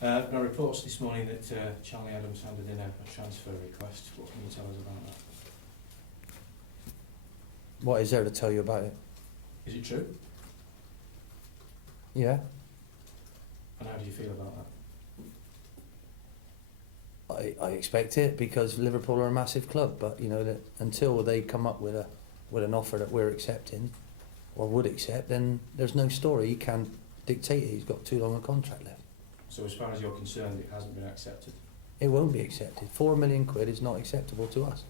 There are reports this morning that Charlie Adams handed in a transfer request. What can you tell us about that? What is there to tell you about it? Is it true? Yeah. And how do you feel about that? I expect it because Liverpool are a massive club, but you know that until they come up with an offer that we're accepting or would accept, then there's no story. He can't dictate it. He's got too long a contract left. So as far as you're concerned, it hasn't been accepted? It won't be accepted. £4 million is not acceptable to us.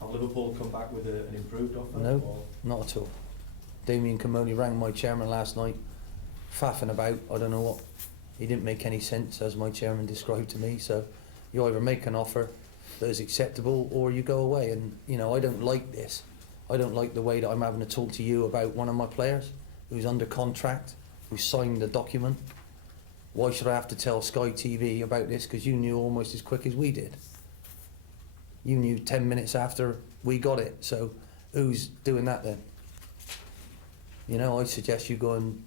Have Liverpool come back with an improved offer? No, or? not at all. Damien Camoni rang my chairman last night, faffing about. I don't know what. He didn't make any sense, as my chairman described to me. So you either make an offer that is acceptable or you go away. And, you know, I don't like this. I don't like the way that I'm having to talk to you about one of my players who's under contract, who signed the document. Why should I have to tell Sky TV about this? Because you knew almost as quick as we did. You knew 10 minutes after we got it. So who's doing that then? You know, I suggest you go and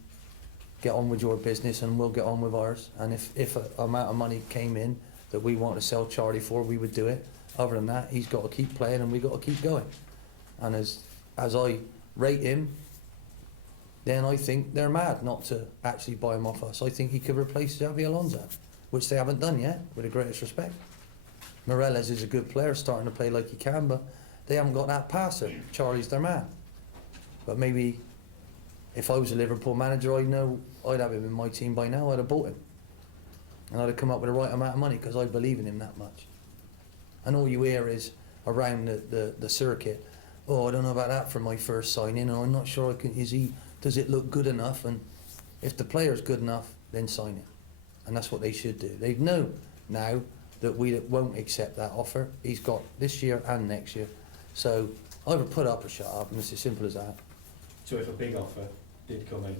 get on with your business and we'll get on with ours. And if an amount of money came in that we want to sell Charlie for, we would do it. Other than that, he's got to keep playing and we've got to keep going. And as I rate him, then I think they're mad not to actually buy him off us. I think he could replace Xabi Alonso, which they haven't done yet, with the greatest respect. Morelos is a good player, starting to play like he can, but they haven't got that passer. Charlie's their man. But maybe if I was a Liverpool manager, I know I'd have him in my team by now. I'd have bought him. And I'd have come up with the right amount of money because I believe in him that much. And all you hear is around the circuit, oh, I don't know about that for my first signing, or I'm not sure I can, does it look good enough? And if the player's good enough, then sign it. And that's what they should do. They know now that we won't accept that offer. He's got this year and next year. So either put up or shut up, and it's as simple as that. So if a big offer did come in?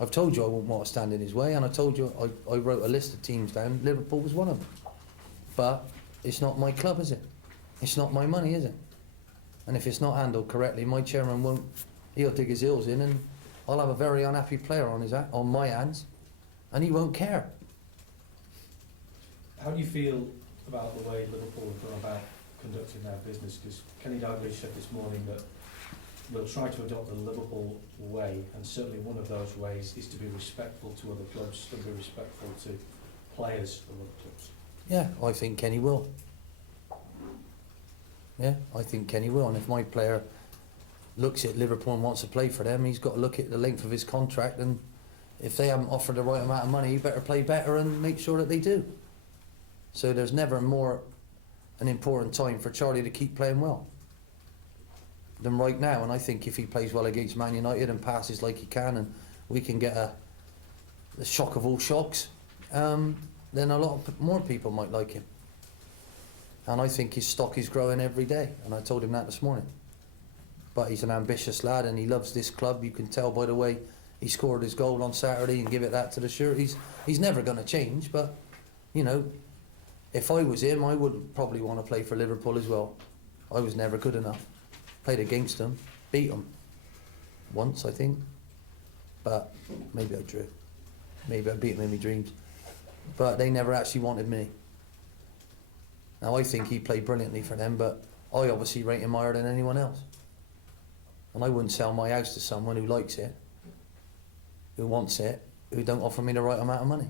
I've told you I wouldn't want to stand in his way, and I told you I wrote a list of teams down. Liverpool was one of them. But it's not my club, is it? It's not my money, is it? And if it's not handled correctly, my chairman won't. He'll dig his heels in, and I'll have a very unhappy player on my hands, and he won't care. How do you feel about the way Liverpool have gone about conducting their business? Because Kenny Dalglish said this morning that we'll try to adopt the Liverpool way, and certainly one of those ways is to be respectful to other clubs and be respectful to players of other clubs. Yeah, I think Kenny will. Yeah, I think Kenny will. And if my player looks at Liverpool and wants to play for them, he's got to look at the length of his contract, and if they haven't offered the right amount of money, he better play better and make sure that they do. So there's never more an important time for Charlie to keep playing well than right now. And I think if he plays well against Man United and passes like he can, and we can get the shock of all shocks, then a lot more people might like him. And I think his stock is growing every day, and I told him that this morning. But he's an ambitious lad and he loves this club. You can tell by the way he scored his goal on Saturday and give it that to the shirt. He's never going to change, but you know, if I was him, I would probably want to play for Liverpool as well. I was never good enough. Played against them, beat them once, I think. But maybe I drew. Maybe I beat them in my dreams. But they never actually wanted me. Now I think he played brilliantly for them, but I obviously rate him higher than anyone else. And I wouldn't sell my house to someone who likes it, who wants it, who don't offer me the right amount of money.